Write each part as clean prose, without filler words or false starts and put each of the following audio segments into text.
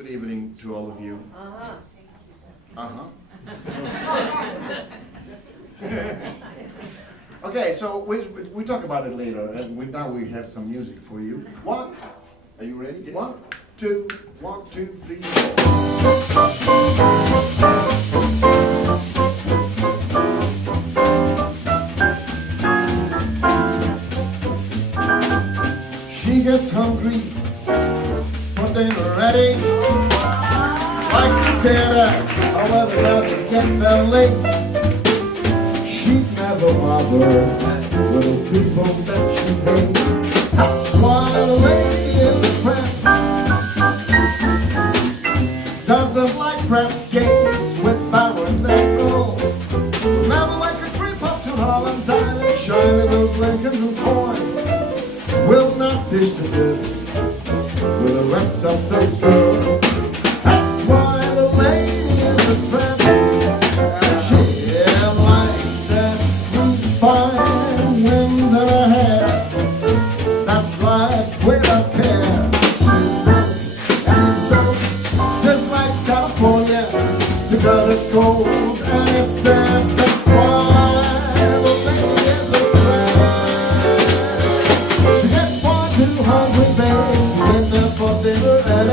Good evening to all of you. Okay, so we talk about it later, and now we have some music for you. One, are you ready? Yeah. 1, 2, 1, 2, 3, 4. She gets hungry for dinner at 8. Likes to get out, however doesn't get there late. She'd never bother little people that she hates. That's why the lady in the trap doesn't like crap games with barons and girls. Never like a trip up to Holland, dine and shine in those Lincolns and coins. Will not dish the dirt with the rest of those girls. That's why the lady in the trap, she likes that sweet fine wind in her hair. That's like without care. She's broke and so just like California, because it's cold and it's damp. That's why the lady in the trap. She gets far too hungry, babe, in there for dinner at 8.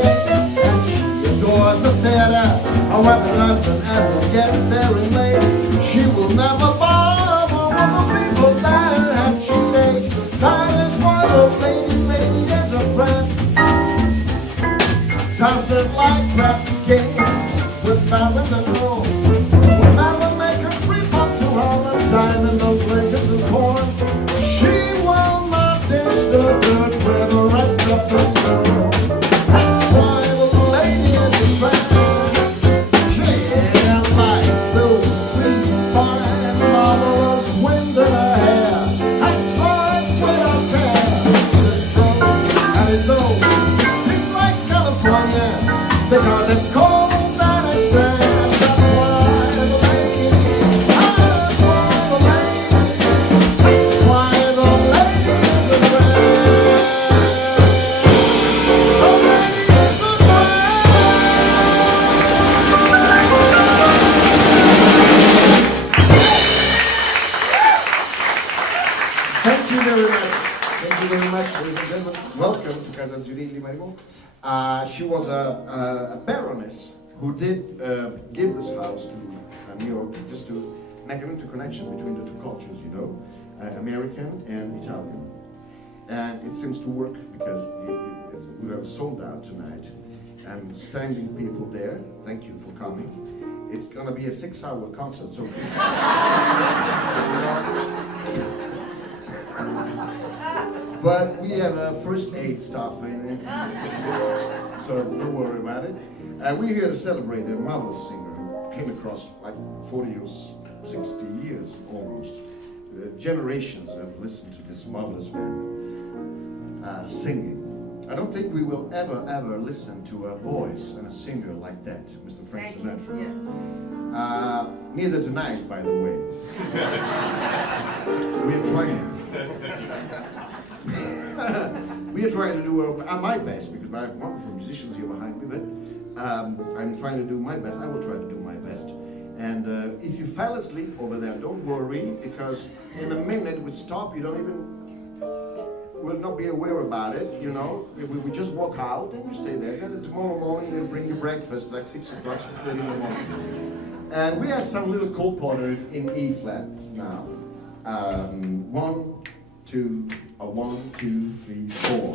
And she adores the theater, however doesn't ever get very late. She will never bother with the people that she dates. That is why the lady is a friend. Doesn't like crap games with barons and girls. Will never make her creep up to Holland, dine in those Lincolns and corns. She will not dish the dirt with the rest of those girls. That's why the lady is a friend. She likes those sweet, fine, marvelous wind in her hair. That's right, without care. It's broke and it's old. She likes California because it's cold and it's damp. That's why the lady. That's why the lady. That's why the lady is a friend. The lady is a friend. Thank you very much. Thank you very much, ladies and gentlemen. Welcome to Casa Giurilli Marimo. She was a baroness who did give this house to New York just to make an interconnection between the two cultures, you know, American and Italian. And it seems to work because we have sold out tonight. And standing people there, thank you for coming. It's gonna be a 6-hour concert, so but we have a first aid staff in it, so don't worry about it. We're here to celebrate a marvelous singer who came across like 40 or 60 years almost. Generations have listened to this marvelous man singing. I don't think we will ever listen to a voice and a singer like that, Mr. Frank Sinatra. Yes. Neither tonight, by the way. We're trying. We are trying to do my best, because I have wonderful musicians here behind me, but I'm trying to do my best. I will try to do my best. And if you fell asleep over there, don't worry, because in a minute we stop. You don't even will not be aware about it, you know. We just walk out and you stay there. And tomorrow morning they'll bring you breakfast like 6 o'clock, 6:30 in the morning. And we have some little Cole Porter in E flat now. 1, 2, 1, 2, 3, 4.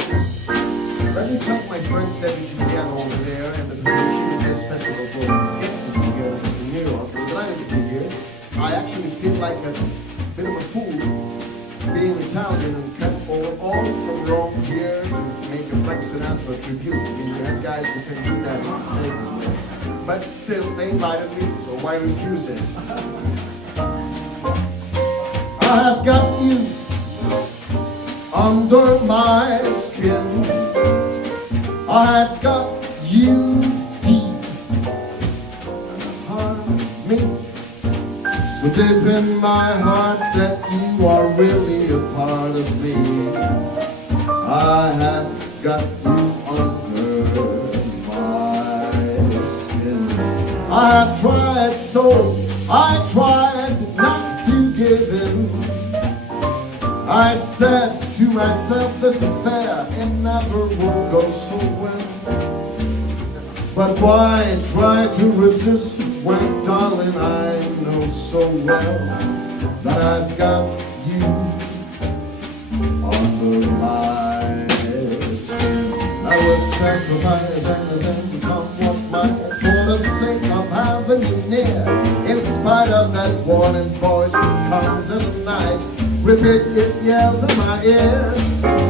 Let me thank my friend Sergio Piano over there and the production of this festival for guesting here in New York. We're delighted to be here. I actually feel like a bit of a fool being Italian and come all from Rome here to make a Frank Sinatra tribute. I mean, we have guys who can do that these days as well. But still, they invited me, so why refuse it? I have got you under my skin. I've got you deep in the heart of me. So deep in my heart that you are really a part of me. I have got you under my I tried so, I tried not to give in. I said to myself, this affair, it never will go so well. But why try to resist when, darling, I know so well that I've got you under my skin. I would sacrifice anything, come what might, for the sake of having you near. In spite of that warning voice that comes in the night, repeat it yells in my ear.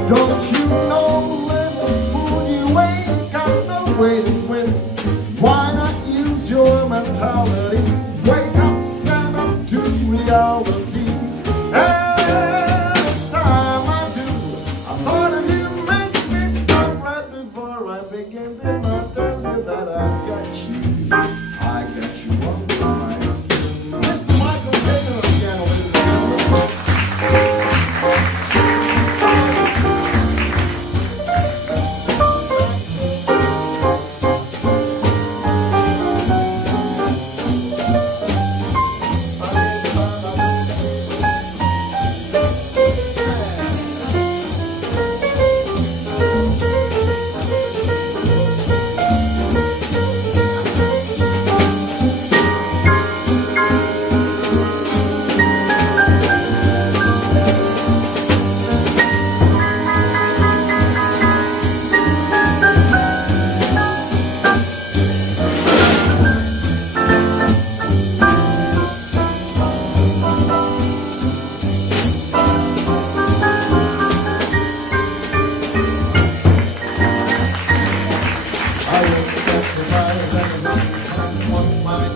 Don't you know, little fool, you ain't got no way to win. Why not use your mentality? Wake up, stand up to reality. And each time I do, a thought of you makes me stop right before I begin. Then I tell you that I got you. I got you under my skin. Mr. Michael Kanan on piano, ladies and gentlemen.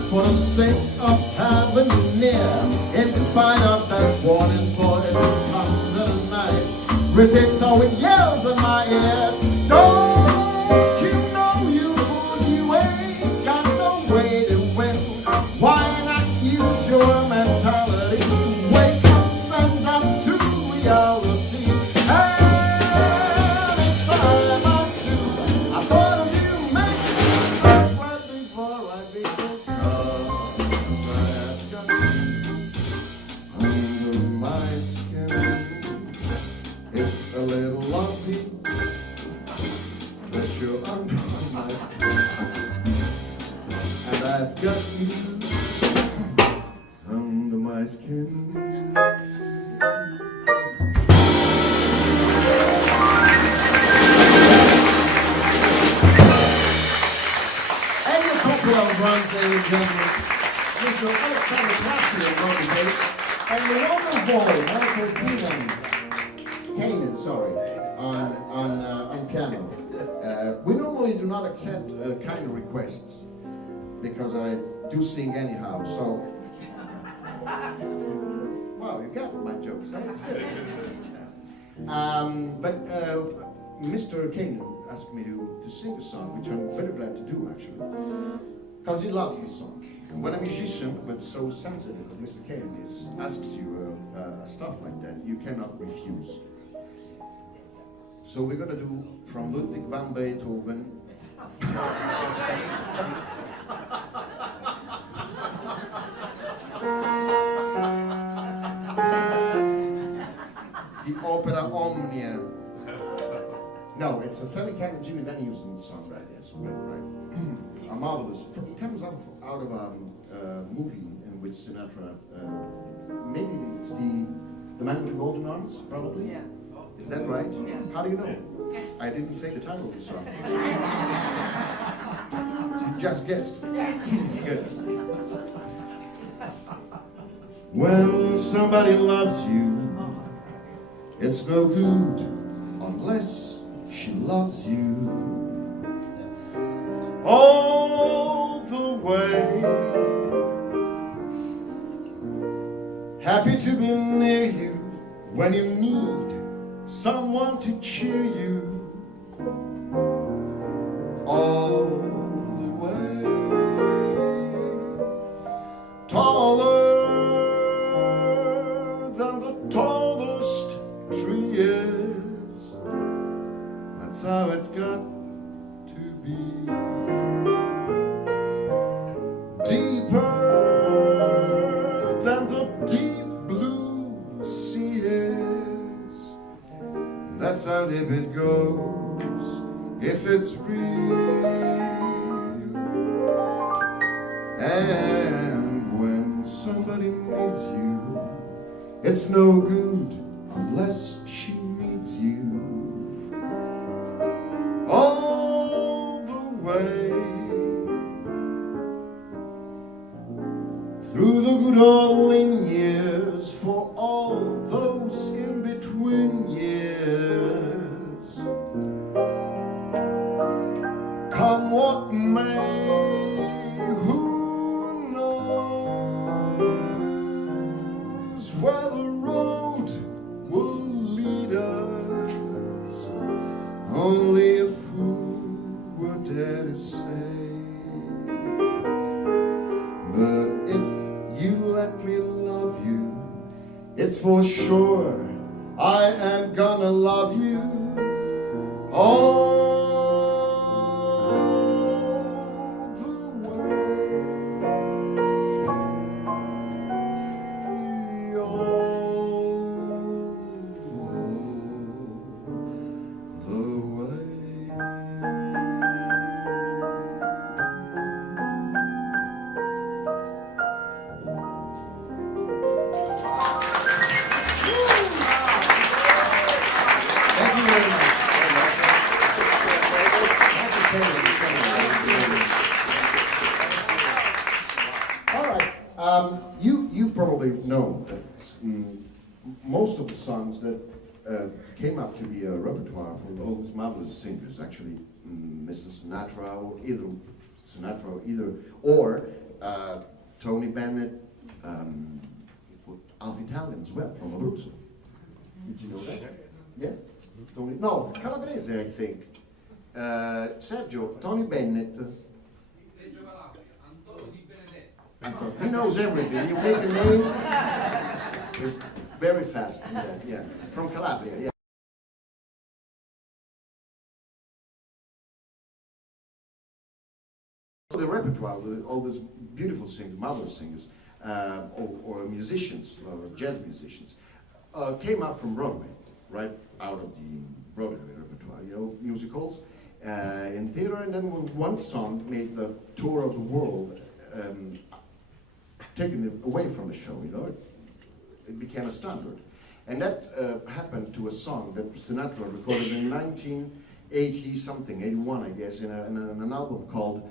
For the sake of having you near, in spite of that warning voice that comes in the night, repeats how it yells in my ear. Don't you know, you fool, you ain't got no way to win. Why not use your mentality? Wake up, stand up to reality. And it's time I do. I thought of you makes me stop right before I begin. It's a little lumpy, but you're under my skin. And I've got you under my skin. Elio Coppola on drums, ladies and gentlemen. Mr. Claffy on bass. And the local boy, Michael Kanan, sorry, on piano. We normally do not accept kind of requests because I do sing anyhow. So, wow, you got my jokes. That's good. But Mr. Kanan asked me to sing a song, which I'm very glad to do actually, because he loves this song. And when a musician, but so sensitive as Mr. Kanan is, asks you stuff like that, you cannot refuse. So we're going to do from Ludwig van Beethoven. The opera Omnia. No, it's a semi-canon Jimmy Van Heusen song, right? Yes, right. A marvelous. It comes out of a movie in which Sinatra, maybe it's the Man with the Golden Arms, probably. Yeah. Is that right? Yes. How do you know? I didn't say the title of the song. You just guessed. Good. When somebody loves you, it's no good unless she loves you all the way. Happy to be near you when you need someone to cheer you all the way. Taller than the tallest tree is. That's how it's got to be. But if it goes, if it's real, and when somebody needs you, it's no good unless she needs you. All the way through the good old lean years, for all those in between years, come what may, who knows where the road will lead us? Only a fool would dare to say. But if you let me love you, it's for sure I am gonna love you all the way, all the way. Thank you very much. All right. You probably know that most of the songs that came up to be a repertoire for all these marvelous singers, actually, Mr. Sinatra or Tony Bennett, half Italian as well, from Abruzzo. Did you know that? Yeah? Tony, no, Calabrese, I think. Sergio, Tony Bennett. He knows everything. You make a name, it's very fast. Yeah. From Calabria, yeah. The repertoire with all those beautiful singers, marvelous singers, or musicians, or jazz musicians, came out from Broadway, right out of the Broadway repertoire, musicals in theater, and then one song made the tour of the world, taking it away from the show, it became a standard. And that happened to a song that Sinatra recorded in 1980-something, 81 I guess, in an album called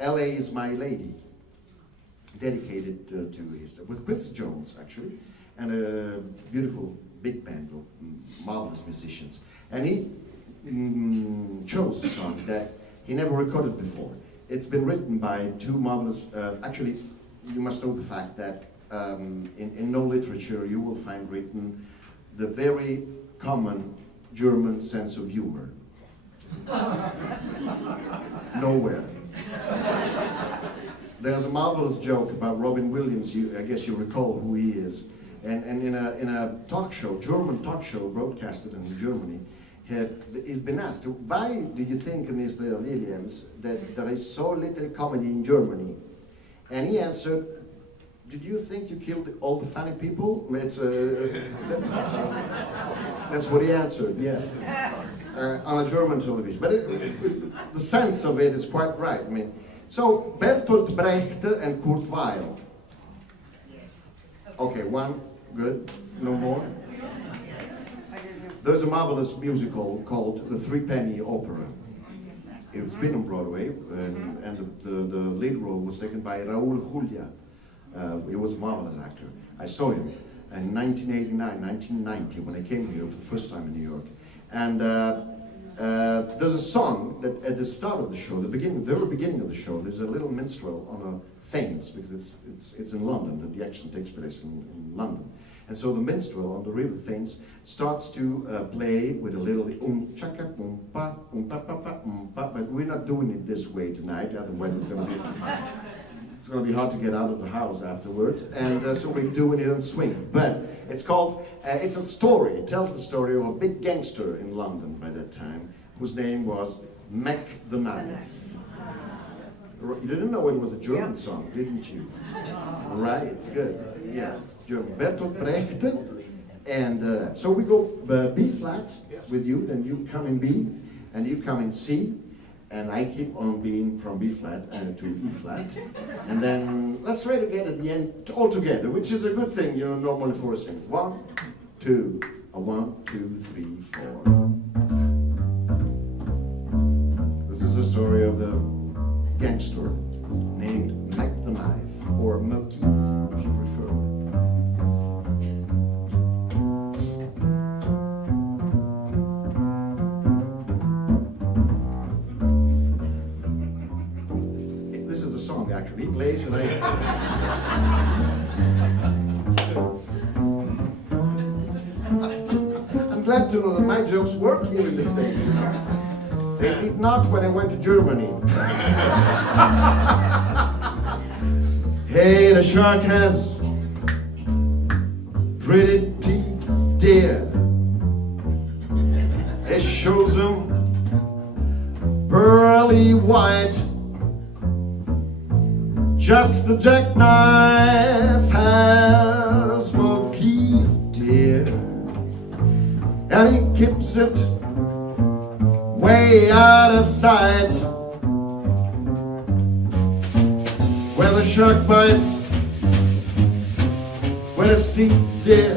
L.A. is My Lady, dedicated to his, with Prince Jones actually, and a beautiful big band of marvelous musicians. And he chose a song that he never recorded before. It's been written by two marvelous, actually you must know the fact that in no literature you will find written the very common German sense of humor. Nowhere. There's a marvelous joke about Robin Williams, I guess you recall who he is, and in a talk show, German talk show broadcasted in Germany, he'd been asked, why do you think, Mr. Williams, that there is so little comedy in Germany? And he answered, did you think you killed all the funny people? That's what he answered, yeah. On a German television. But the sense of it is quite right. I mean, so Bertolt Brecht and Kurt Weill. Okay, one, good, no more. There's a marvelous musical called The Threepenny Opera. It's been on Broadway, and the lead role was taken by Raúl Julia. He was a marvelous actor. I saw him in 1989, 1990, when I came here for the first time in New York. And there's a song that at the start of the show, the very beginning of the show, there's a little minstrel on a Thames, because it's in London, and the action takes place in London. And so the minstrel on the river Thames starts to play with a little chaka pa pa pa pa, but we're not doing it this way tonight, otherwise it's going to be hard to get out of the house afterwards, and so we're doing it on swing. But it's called, it's a story. It tells the story of a big gangster in London by that time, whose name was Mack the Knife. You didn't know it was a German song, didn't you? Right, good. Yeah, German. Bertolt Brecht And so we go B flat with you, then you come in B, and you come in C, and I keep on being from B flat to E flat. And then let's try to get at the end all together, which is a good thing, you know, normally for a sing. 1, 2, 1, 2, 3, 4. This is the story of the gangster named Mack the Knife, or Mokeith, if you prefer. This is the song actually. He plays and I'm glad to know that my jokes work here in the States. They did not when I went to Germany. Hey, the shark has pretty teeth, dear. It shows them pearly white. Just the jackknife has Mokeith, dear. And he keeps it way out of sight. Where the shark bites, with his teeth, dear,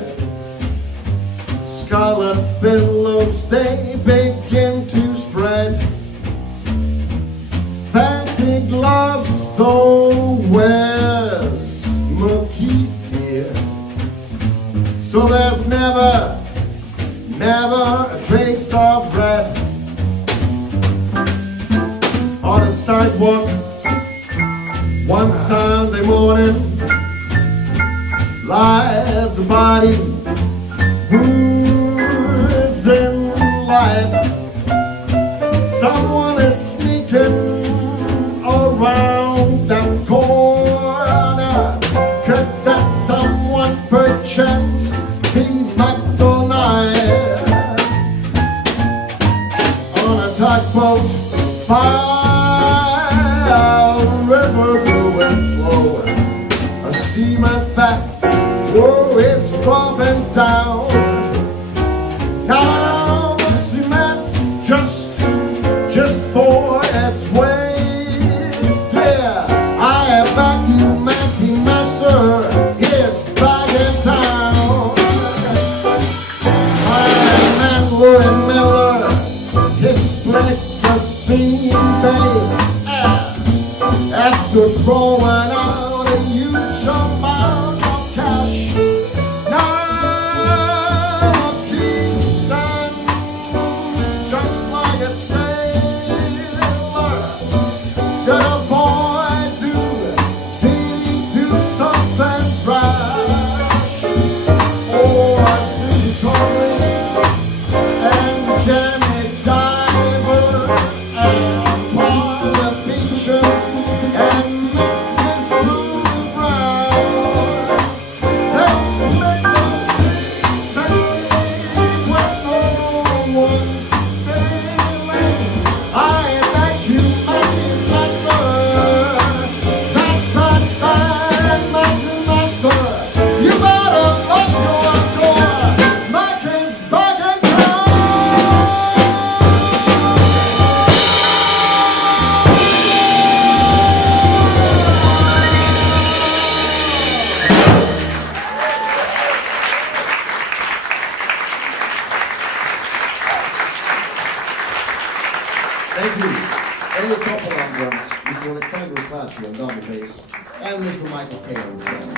scarlet billows they begin to spread. Fancy gloves though wears Mokeith, dear. So there's never a trace of red on a sidewalk one Sunday morning. Lies a body who's in life. Someone is sneaking around that corner. Could that someone perchance be Mack the Knife? On a tugboat by a river going slow, a seaman back, whoa, it's dropping down. Now the cement just for its weight, dear. I have back you, Mackie Messer, yes, back in town. My man Lloyd Miller, his split the scene, babe. After throwing out a huge amount of cash, now keeps standing just like a sailor. Could a boy do something rash? Oh, I see Corey and Jenny Diver and Paula Beecher and Mr. Smooth Brown. Let's make the street when no one's failing. I thank you, Mackie Messer. Mackie Messer. You better lock your door. Mackie's back in town. Thank you. Elio Coppola on drums, Mr. Alexander Claffy on double bass, and Mr. Michael Kanan on drums.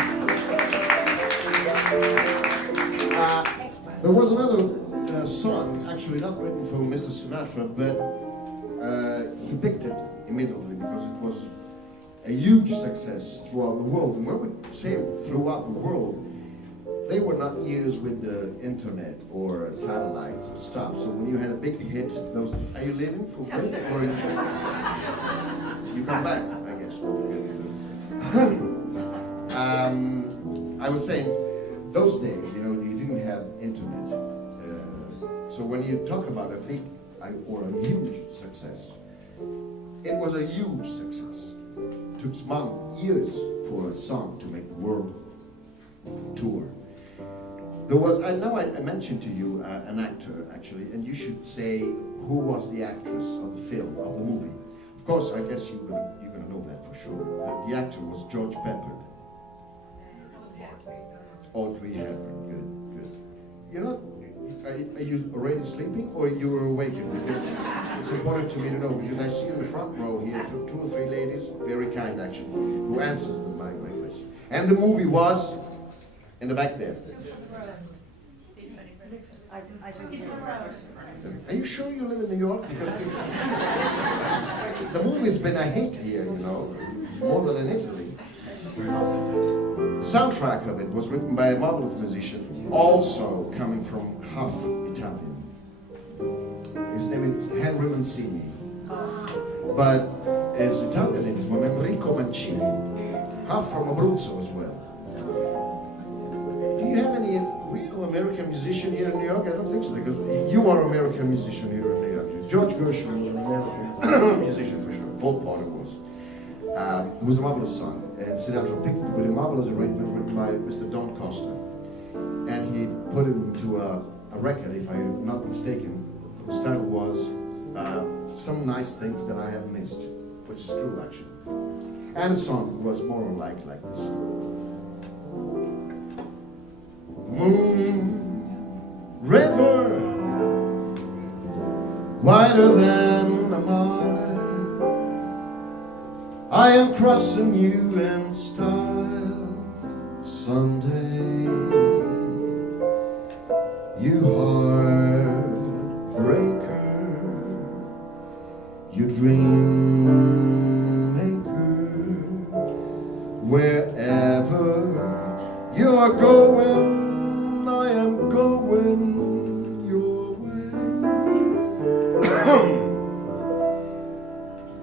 There was another song, actually not written for Mr. Sinatra, but he picked it immediately because it was a huge success throughout the world. And when we say throughout the world, they were not used with the internet or satellites or stuff. So when you had a big hit, those, are you leaving for good or you come back, I guess. I was saying, those days, you know, you didn't have internet. So when you talk about a big or a huge success, it was a huge success. It took years for a song to make the world tour. There was, I mentioned to you an actor, actually, and you should say who was the actress of the film, of the movie. Of course, I guess you're gonna know that for sure. The actor was George Pepper. Audrey Hepburn, good. You're not, are you already sleeping or you were awakened? Because it's important to me to know, because I see in the front row here 2 or 3 ladies, very kind actually, who answers my question. And the movie was in the back there. Are you sure you live in New York? Because the movie's been a hit here, you know, more than in Italy. The soundtrack of it was written by a marvelous musician, also coming from half Italian. His name is Henry Mancini, but his Italian name is Enrico Mancini, half from Abruzzo as well. Do you have any real American musician here in New York? I don't think so, because you are an American musician here in New York. George Gershwin was an American musician for sure. Paul Potter was. It was a marvelous song, and Sinatra picked it with a marvelous arrangement written by Mr. Don Costa, and he put it into a record, if I'm not mistaken, whose title was Some Nice Things That I Have Missed, which is true actually. And the song was more or like this. Moon river, wider than a mile, I am crossing you in style someday. You heartbreaker, you dream maker, wherever you are going, I am going your way.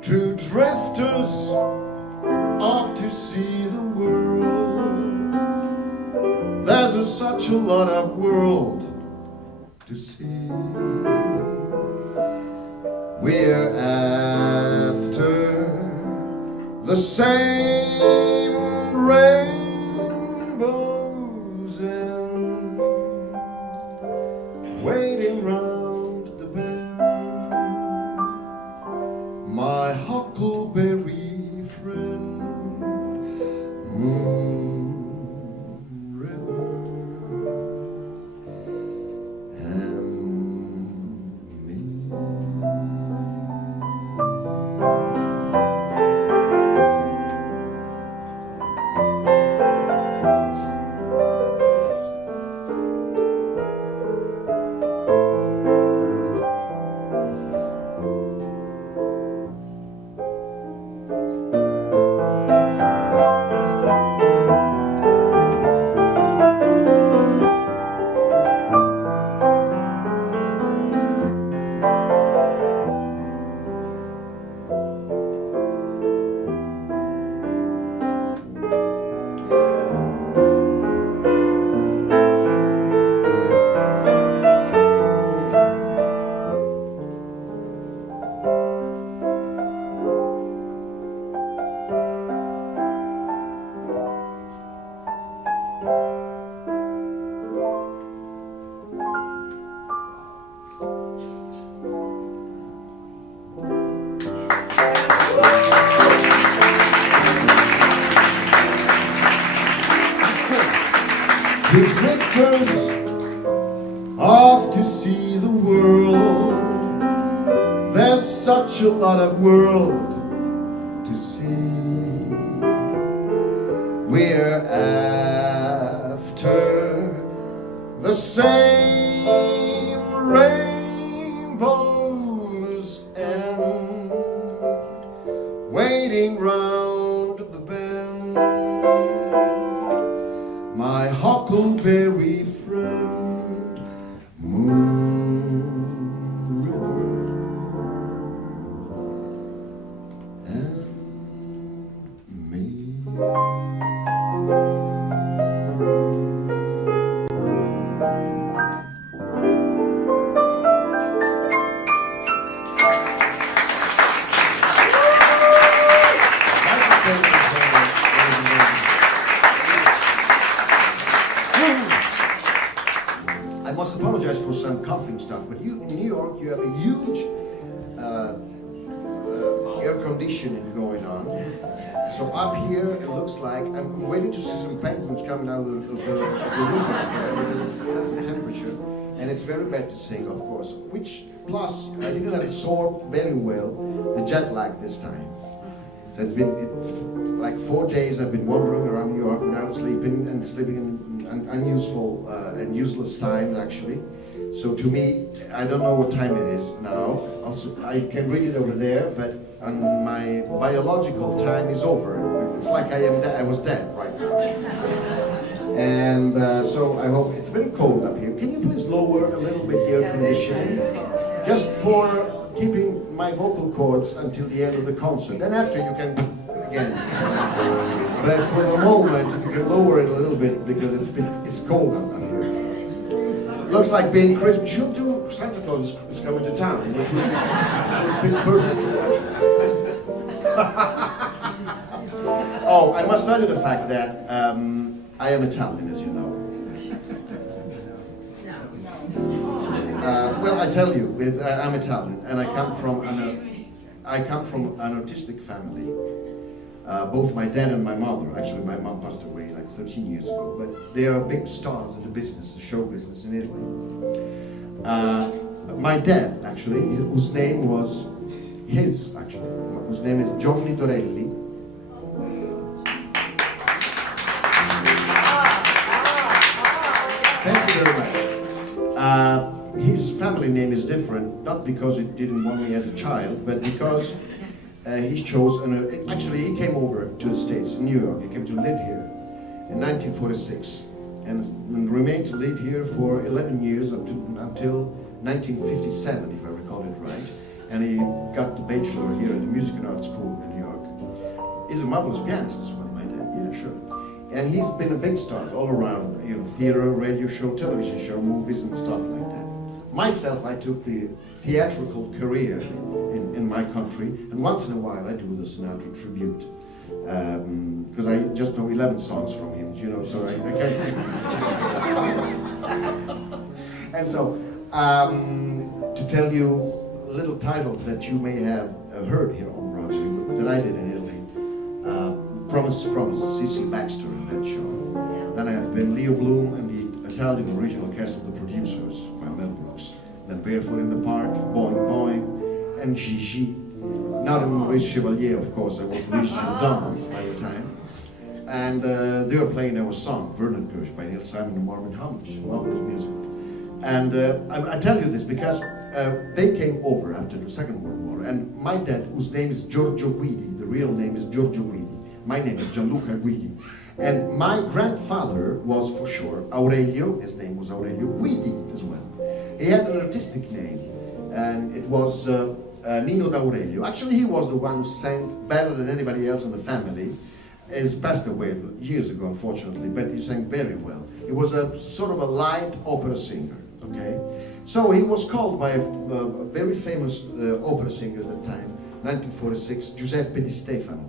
Two drifters off to see the world. There's such a lot of world to see. We're after the same rainbows and waiting round the bend. My huckleberry friend, Moon River, and me. The drifters off to see the world. There's such a lot of world to see. We're after the same rainbows and waiting round the bend. My huckleberry friend, Moon River, and me. going on. So up here, it looks like I'm waiting to see some penguins coming out of the room. That's the temperature, and it's very bad to sing, of course. Which plus I didn't absorb very well the jet lag this time. So it's like 4 days I've been wandering around New York without sleeping in unuseful and useless times actually. So to me, I don't know what time it is now. Also, I can read it over there, but on my biological time is over. It's like I was dead right now. And so I hope it's very cold up here. Can you please lower a little bit the air conditioning, just for keeping my vocal cords until the end of the concert. Then after you can again. But for the moment, if you can lower it a little bit because it's cold up here. Looks like being Christmas. Should do Santa Claus is coming to town. It's been perfect. Oh, I must tell you the fact that I am Italian, as you know. Well, I tell you, I'm Italian, and I come from an artistic family. Both my dad and my mother. Actually, my mom passed away like 13 years ago, but they are big stars in the business, the show business in Italy. My dad, actually, whose name is Gianni Torelli. Thank you very much. His family name is different, not because he didn't want me as a child, but because he chose, actually he came over to the States, in New York. He came to live here in 1946 and remained to live here for 11 years until 1957, if I recall it right. And he got the bachelor here at the Music and Art School in New York. He's a marvelous pianist as well, my dad, yeah, sure. And he's been a big star all around, theater, radio show, television show, movies and stuff like that. Myself, I took the theatrical career in my country, and once in a while I do the Sinatra tribute, because I just know 11 songs from him, so I can't. And so, to tell you little titles that you may have heard here on Broadway, that I did in Italy, Promises, Promises, C.C. Baxter in that show. Then I have been Leo Bloom and the Italian original cast of The Producers by Mel Brooks. Then Barefoot in the Park, Boing Boing, and Gigi. Not in Maurice Chevalier, of course, I was Maurice Jourdan by the time. And they were playing our song, Vernon Gersh, by Neil Simon and Marvin Hamlish, marvelous music. And I tell you this because they came over after the Second World War, and my dad, whose name is Giorgio Guidi, the real name is Giorgio Guidi, my name is Gianluca Guidi. And my grandfather was for sure Aurelio, his name was Aurelio Guidi as well. He had an artistic name, and it was Nino d'Aurelio. Actually, he was the one who sang better than anybody else in the family. He's passed away years ago, unfortunately, but he sang very well. He was a sort of a light opera singer, okay? So he was called by a very famous opera singer at the time, 1946, Giuseppe Di Stefano.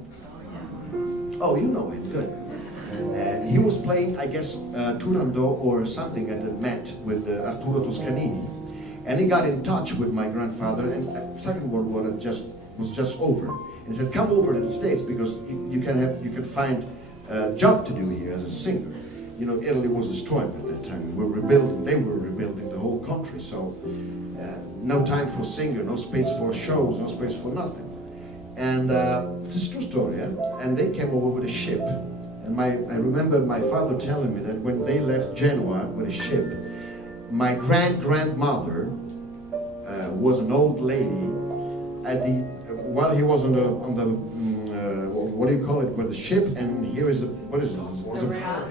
Oh, you know him, good. And he was playing, I guess, Turandot or something at the Met with Arturo Toscanini. And he got in touch with my grandfather, and the Second World War was just over. And he said, come over to the States because you can find a job to do here as a singer. Italy was destroyed at that time. They were rebuilding the whole country. So no time for singer, no space for shows, no space for nothing. And this is a true story, and they came over with a ship. And I remember my father telling me that when they left Genoa with a ship, my grandmother was an old lady while he was on the what do you call it, with the ship, and here is what is this?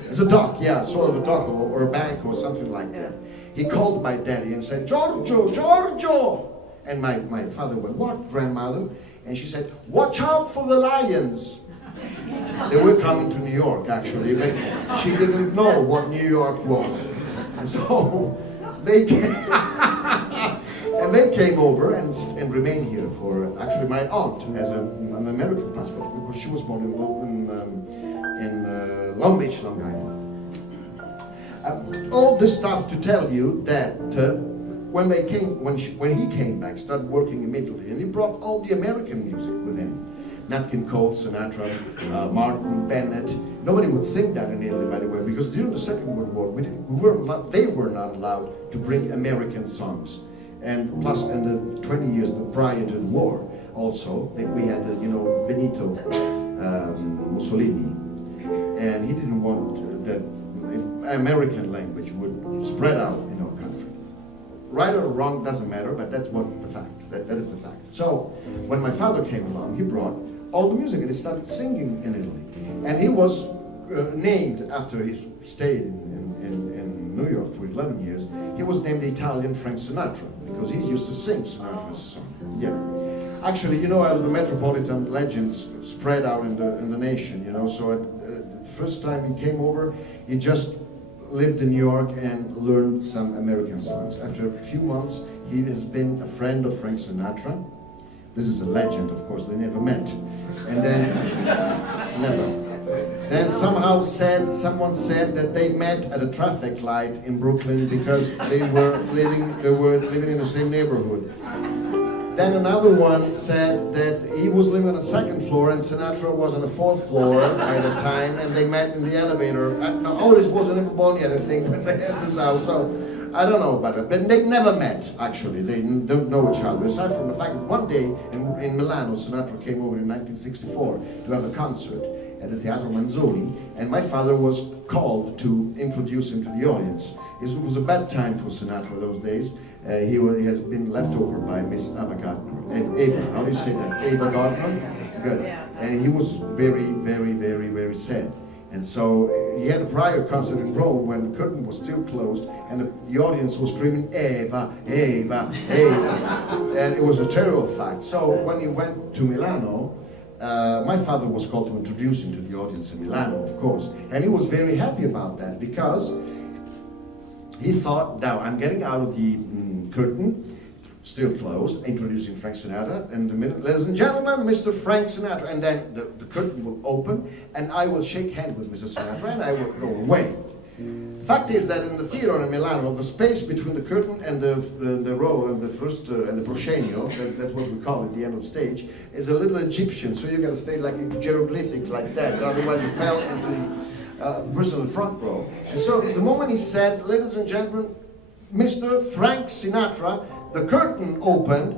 It's a dock, yeah, sort of a dock or a bank or something like that. He called my daddy and said, Giorgio, Giorgio! And my father went, what, grandmother? And she said, watch out for the lions. They were coming to New York, actually, but she didn't know what New York was. And so they came over and remained here for, actually, my aunt has an American passport because she was born in Long Beach, Long Island. All this stuff to tell you that when he came back, started working immediately, and he brought all the American music with him. Nat King Cole, Sinatra, Martin, Bennett. Nobody would sing that in Italy, by the way, because during the Second World War, they were not allowed to bring American songs. And plus, in the 20 years prior to the war, also, we had, Benito Mussolini, and he didn't want that American language would spread out in our country. Right or wrong doesn't matter, but that's what the fact. That is the fact. So when my father came along, he brought all the music and he started singing in Italy. And he was named after he stayed in New York for 11 years. He was named the Italian Frank Sinatra because he used to sing Sinatra's song. Yeah. Actually, as the metropolitan legends spread out in the nation, So the first time he came over, he just lived in New York and learned some American songs. After a few months, he has been a friend of Frank Sinatra. This is a legend, of course, they never met. And then, never. Then someone said that they met at a traffic light in Brooklyn because they were living in the same neighborhood. Then another one said that he was living on the second floor and Sinatra was on the fourth floor at the time, and they met in the elevator. No, this was in Bologna, I think, when they had this house. So I don't know about it, but they never met. Actually, they don't know each other. Aside from the fact that one day in Milano, Sinatra came over in 1964 to have a concert at the Teatro Manzoni, and my father was called to introduce him to the audience. It was a bad time for Sinatra those days. He has been left over by Miss Ava Gardner. Ava, how do you say that? Ava Gardner? Good. And he was very, very, very, very sad. And so he had a prior concert in Rome when the curtain was still closed and the audience was screaming, Eva, Eva, Eva. And it was a terrible fact. So when he went to Milano, my father was called to introduce him to the audience in Milano, of course. And he was very happy about that because he thought, now I'm getting out of the curtain, still closed, introducing Frank Sinatra, and the minute, ladies and gentlemen, Mr. Frank Sinatra, and then the curtain will open, and I will shake hands with Mr. Sinatra, and I will go away. Fact is that in the theater in Milano, the space between the curtain and the row and the first and the proscenio, that's what we call it, the end of the stage, is a little Egyptian, so you got to stay like a hieroglyphic like that, otherwise you fell into the person in the front row. And so the moment he said, ladies and gentlemen, Mr. Frank Sinatra, the curtain opened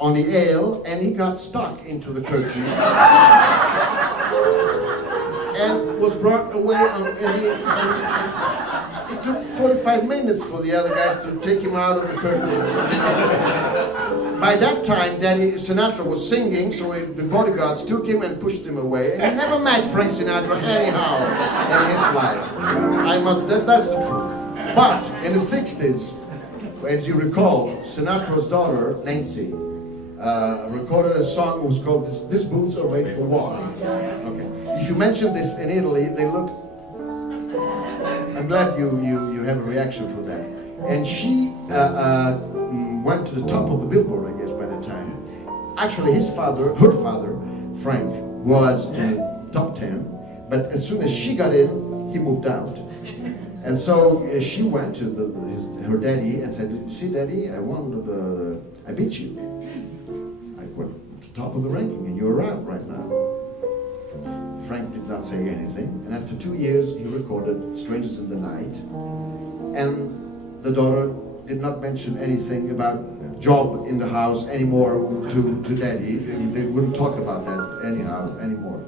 on the aisle and he got stuck into the curtain and was brought away it took 45 minutes for the other guys to take him out of the curtain. By that time, Daddy Sinatra was singing, so the bodyguards took him and pushed him away. And he never met Frank Sinatra anyhow in his life. That's the truth. But in the 60s, as you recall, Sinatra's daughter, Nancy, recorded a song that was called This Boots Are Made for Walking. Okay. If you mention this in Italy, they look... I'm glad you have a reaction for that. And she went to the top of the Billboard, I guess, by that time. Actually, her father, Frank, was in top 10, but as soon as she got in, he moved out. And so she went to her daddy and said, "You see, Daddy, I beat you. I went to the top of the ranking, and you're out right now." Frank did not say anything, and after 2 years, he recorded "Strangers in the Night," and the daughter did not mention anything about job in the house anymore to Daddy. They wouldn't talk about that anymore.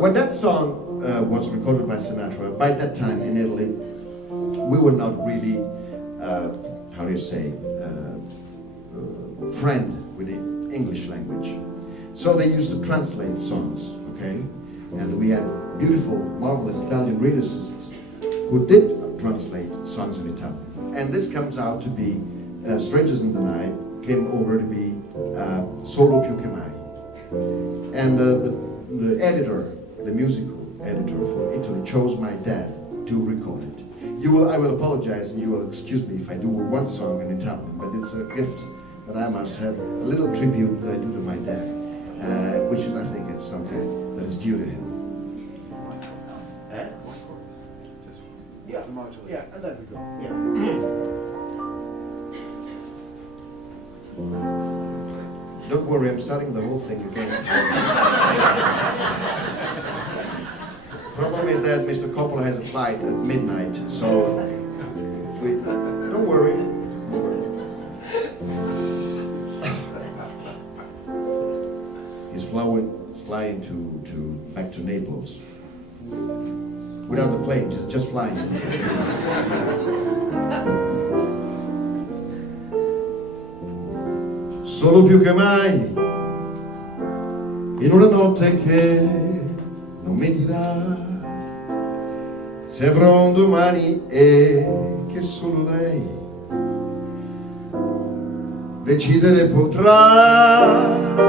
When that song was recorded by Sinatra, by that time in Italy, we were not really, friend with the English language. So they used to translate songs, okay? And we had beautiful, marvelous Italian lyricists who did translate songs in Italian. And this comes out to be, Strangers in the Night came over to be Solo più che mai. And the editor, the musical editor for Italy, chose my dad to record it. I will apologize and you will excuse me if I do one song in Italian, but it's a gift that I must have, a little tribute that I do to my dad, which is, I think, it's something that is due to him. Yeah, and there we go. Yeah. Don't worry, I'm starting the whole thing again. Problem is that Mr. Coppola has a flight at midnight, so don't worry. He's flying back to Naples. Without the plane, just flying. Solo più che mai, in una notte che non mi dirà se avrò un domani e che solo lei decidere potrà.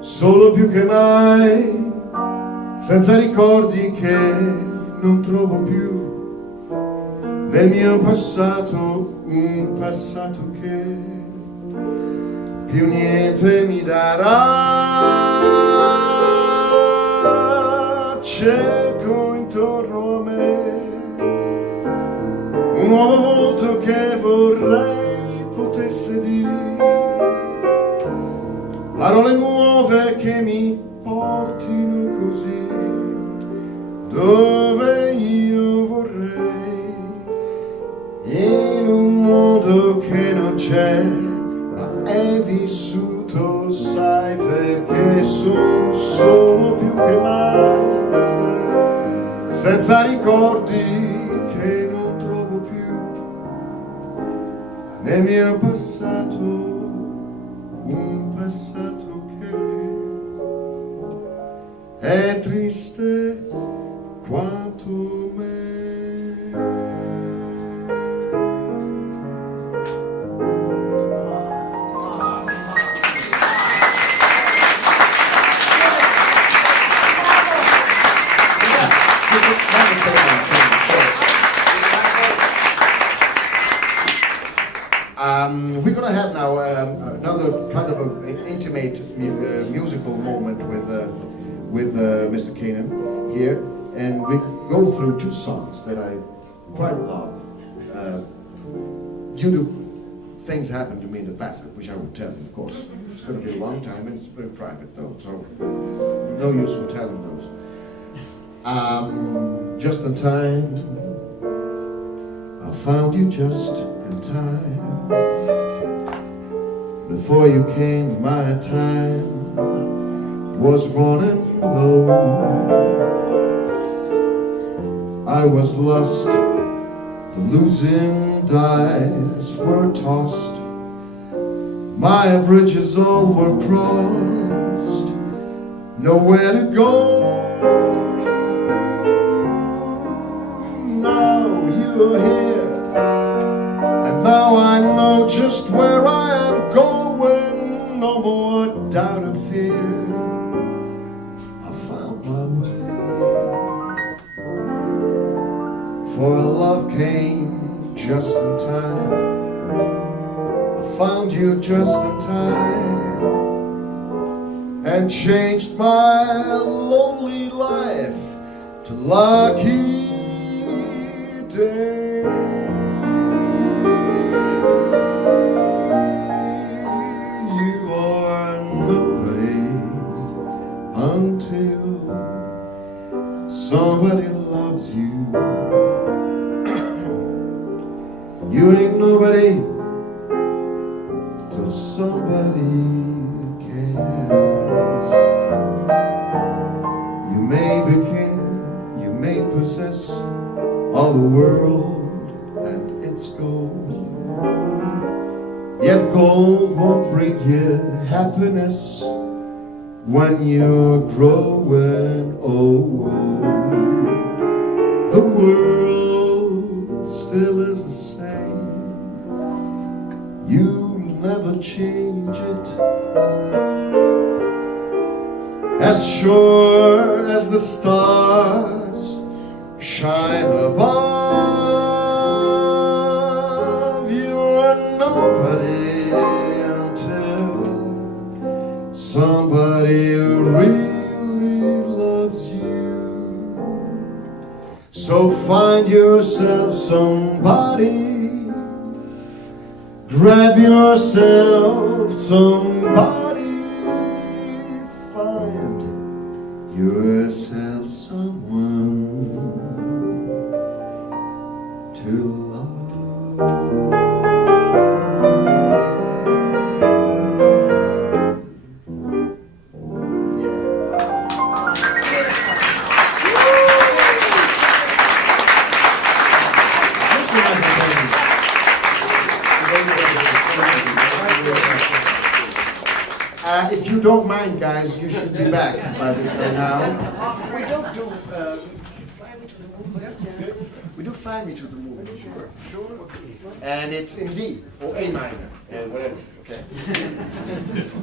Solo più che mai, senza ricordi che non trovo più nel mio passato, un passato che più niente mi darà. Cerco intorno a me un nuovo volto che vorrei potesse dire parole nuove che mi portino così dove io vorrei, in un mondo che non c'è ma è vissuto, sai, perché sono solo più che mai senza ricordi che non trovo più nel mio passato, un passato è triste quanto me. We're going to have now another kind of an intimate musical moment with Mr. Kanan here, and we go through two songs that I quite love. Due to things happened to me in the past, which I will tell you, of course. It's going to be a long time, and it's very private, though, so no use for telling those. Just in time, I found you just in time. Before you came, my time was running low. I was lost, the losing dice were tossed. My bridges all were crossed, nowhere to go. Now you're here, and now I know just where I am going. No more doubt or fear, I found my way. For love came just in time, I found you just in time, and changed my lonely life to lucky day. Until somebody loves you. You ain't nobody till somebody cares. You may be king, you may possess all the world and its gold, yet gold won't bring you happiness when you're growing old. The world still is the same, you'll never change it. As sure as the stars shine above, you're nobody until somebody really loves you. So find yourself somebody Grab yourself somebody, find yourself someone to love. If you don't mind, guys, you should be back by now. We don't do Fly Me to the Moon. We do Fly Me to the Moon. Sure. Sure. Okay. And it's in D or A minor, whatever. Okay.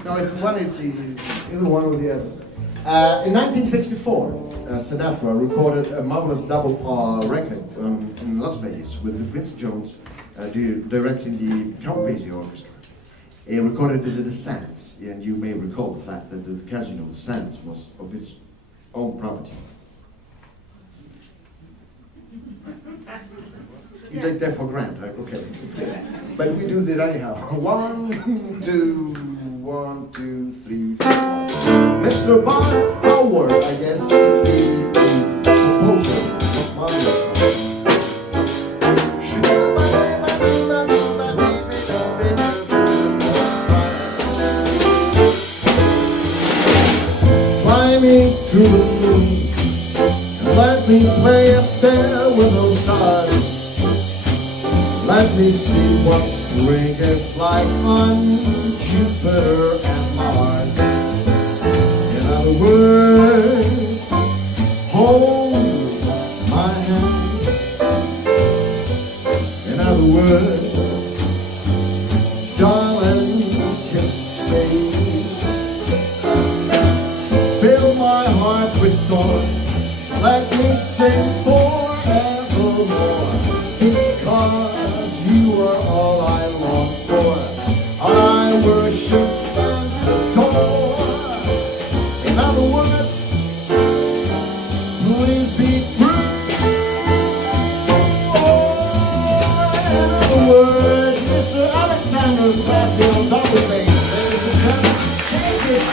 No, it's one. It's either one or the other. In 1964, Sinatra recorded a marvelous double record in Las Vegas with Prince Jones directing the Count Basie Orchestra. He recorded it at the Sands, and you may recall the fact that the casino, the Sands, was of his own property. You take that for granted, okay, it's good. But we do that anyhow. 1, 2, 1, 2, 3, 4. Mr. Bob Howard, I guess it's the composer. To the moon, and let me play up there with those stars. Let me see what spring is like on Jupiter and Mars. In other words, hold my hand. In other words, darling, kiss me. Fill my heart with joy. Let me sing forevermore. Because you are all I long for. I worship and adore. In other words, please be true. In other words, Mr. Alexander Claffy, double bass, ladies and gentlemen, take it.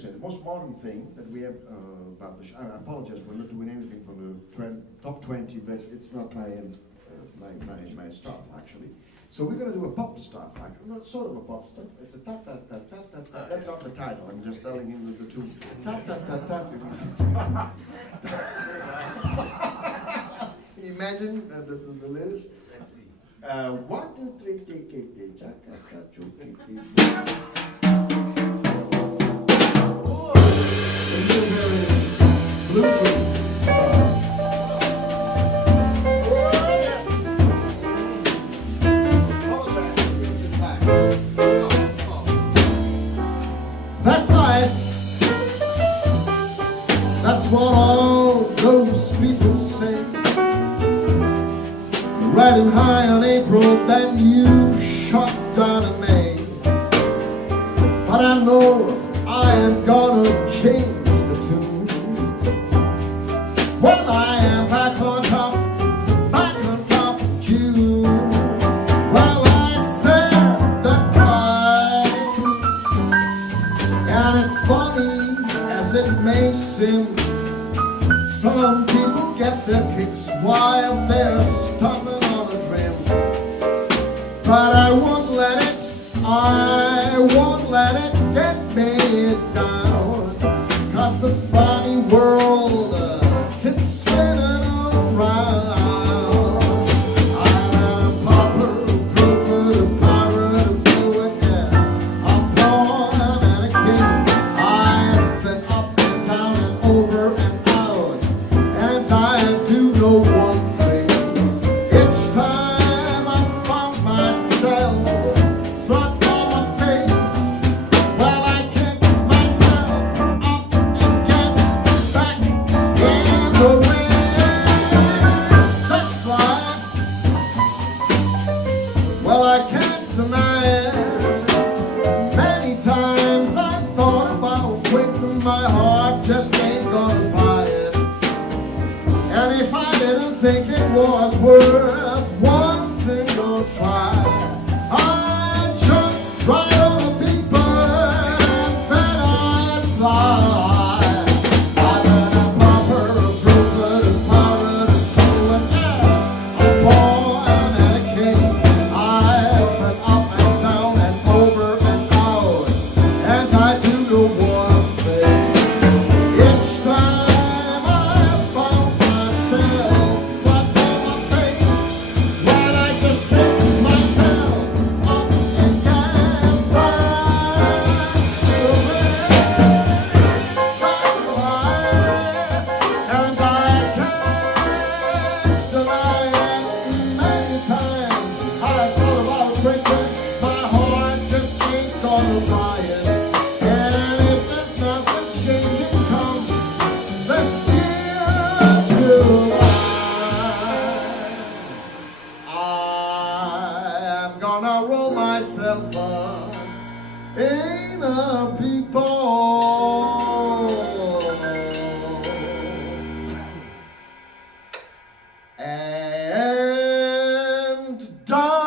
The most modern thing that we have published. I apologize for not doing anything from the top 20, but it's not my stuff actually. So we're going to do a pop stuff, actually, not sort of a pop stuff. It's a ta ta ta ta ta ta. That's not the title. I'm just telling him the two. Ta ta ta ta. Can you imagine the lyrics? Let's see. 1, 2, 3, take it, chaka, chuki, That's right. That's what all those people say. Riding high on April, then you shot down in May. But I know I am gonna change the tune when I am back on top of June. Well, I said that's right, and it's funny as it may seem. Some people get their kicks while they're stumbling on a dream. But I won't let it get me down. 'Cause this funny world keeps spinning around. I'm a pauper, a prophet, a pirate, a poet, yeah. I'm born and a king. I've been up and down and over and out, and I do know one thing. Each time I found myself flat on my face, well, I kick myself up and get back in the race. That's life. Well, I can't deny it. Many times I thought about quitting, my heart just ain't gonna buy it. And if I didn't think it was worth one single try, I'd jump right on the big bird and then I'd fly. I've been a pauper, a prophet, a pirate, a poet, yeah. A born and a king. I've been up and down and over and out, and I do know one thing. Each time I found myself flat on my face, well, I just pick myself up and get back to the race. That's life, and I can't deny it. Many times I thought about quitting, my heart just ain't gonna buy it. And if there's nothing changing come this year July, I'm gonna roll myself up in a big ball and die.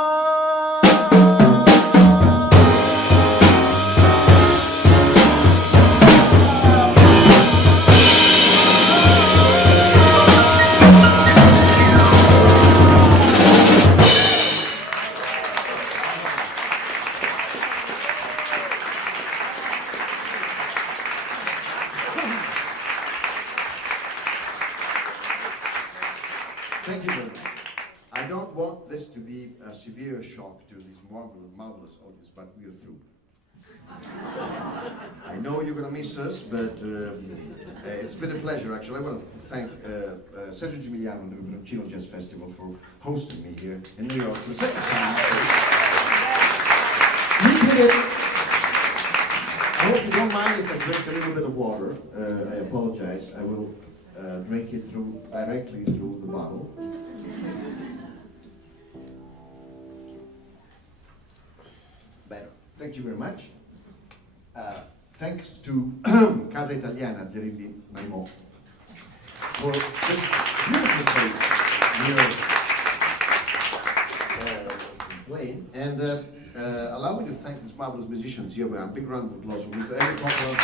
Thank you very much. I don't want this to be a severe shock to this marvelous audience, but we are through. I know you're going to miss us, but it's been a pleasure, actually. I want to thank Sergio Gimigliano and the PEPERONCINO Jazz Festival for hosting me here in New York for the second time. You did it. I hope you don't mind if I drink a little bit of water. I apologize. I will drink it directly through the bottle. Better. Thank you very much. Thanks to Casa Italiana Zerilli Maimò for this beautiful place we're playing. And allow me to thank these marvelous musicians here. A big round of applause for Mr. Elio Coppola.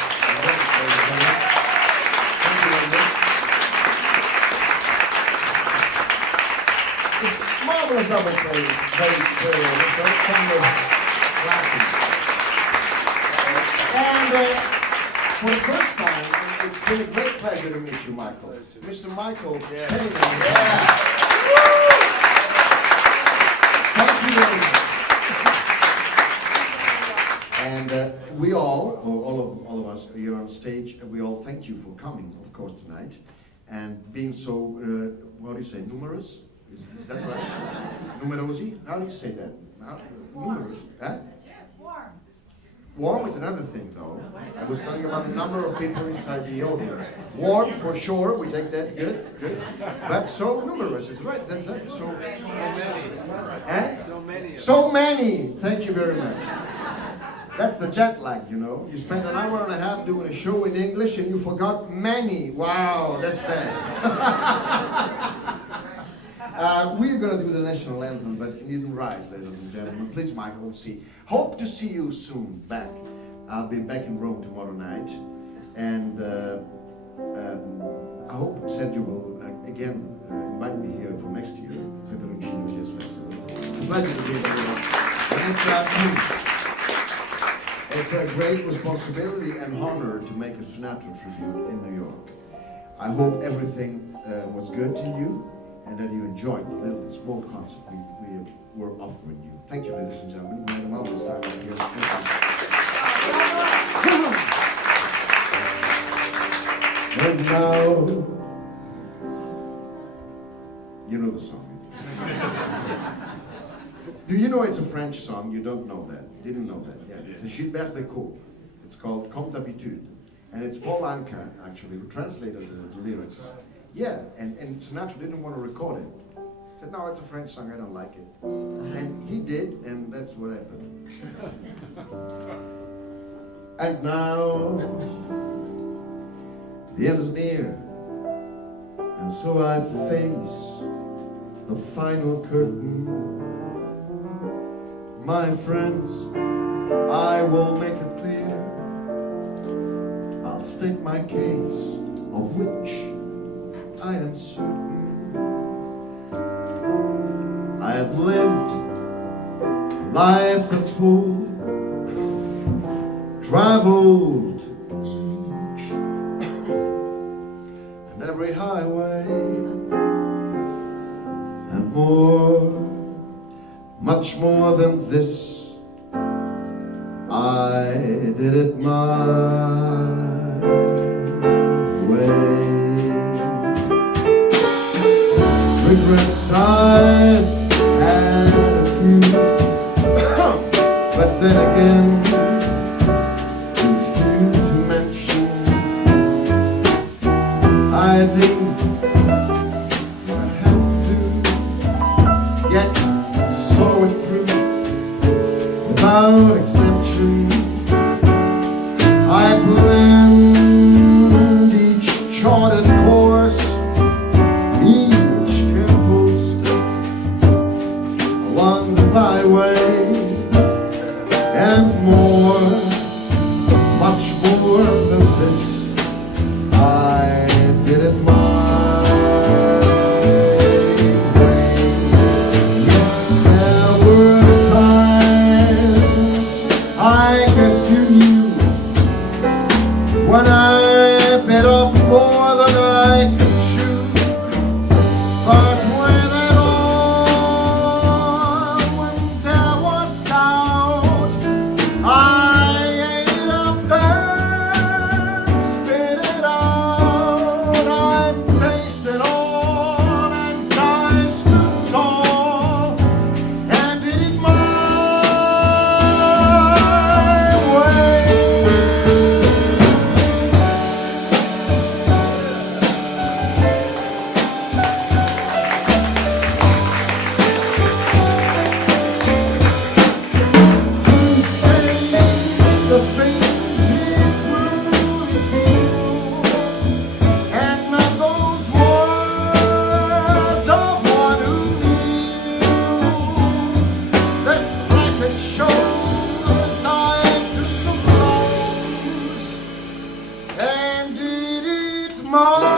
Thank you very much. This marvelous double bass player, Mr. Claffy. And for the first time, it's been a great pleasure to meet you, Michael. Mr. Michael Kanan. Thank you very much. And we all of us here on stage, we all thank you for coming, of course, tonight, and being so, what do you say, numerous? Is that right? Numerosi? How do you say that? Numerous? Huh? Warm is another thing, though. I was talking about the number of people inside the audience. Warm, for sure, we take that, good, good. But so numerous, it's right, that's it. So many. Eh? So many, thank you very much. That's the jet lag, you know. You spend an hour and a half doing a show in English and you forgot many. Wow, that's bad. We're going to do the national anthem, but you needn't rise, ladies and gentlemen. Please, Michael, see. Hope to see you soon back. I'll be back in Rome tomorrow night. And I hope that you will, again, invite me here for next year, PEPERONCINO Jazz Festival. It's a pleasure to be here. It's a great responsibility and honor to make a Sinatra tribute in New York. I hope everything was good to you and that you enjoyed the little small concert we were offering you. Thank you, ladies and gentlemen. We had a marvelous time here. And now, you know the song. Do you know it's a French song? You don't know that. Didn't know that. Yeah, it's a Gilbert Bécaud. It's called Comme d'habitude. And it's Paul Anka, actually, who translated the lyrics. Yeah, and Sinatra didn't want to record it. He said, no, it's a French song, I don't like it. And he did, and that's what happened. And now, the end is near. And so I face the final curtain. My friends, I will make it clear. I'll state my case, of which I am certain. I have lived a life that's full, traveled each and every highway, and more, much more than this. I did it my way. Regrets I've had a few, but then again, too few to mention. I did what I had to, yet saw it through without exception. I planned each charted course, each careful step along the byway, and more, much more than this. I did it my way. Yes, there were times, I guess you knew, when I bit off more than I could chew. But when at all, when there was doubt, I ate up and spit it out. I faced it all and I stood tall and did it my way. The things he truly feels, and not those words of one who knew. This bracket shows I took the blows and did it my